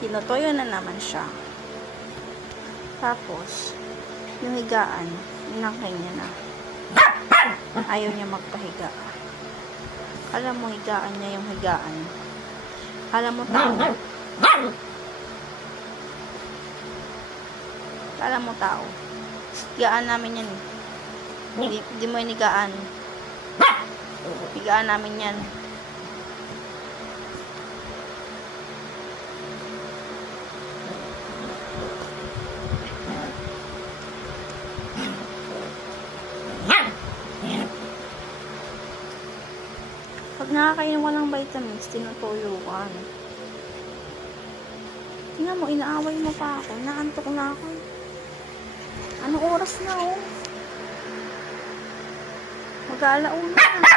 Tinutoyo na naman siya. Tapos, yung higaan, inangkay niya na. Ayaw niya magpahiga. Alam mo, higaan niya yung higaan. Alam mo, tao. Alam mo, tao. Higaan namin yan. Hindi mo yung higaan. Higaan namin yan. Pag nakakainom ka ng vitamins, tinutuyo ka. Tingnan mo, inaaway mo pa ako. Naantok na ako. Anong oras na, oh? Mag-aalauna na.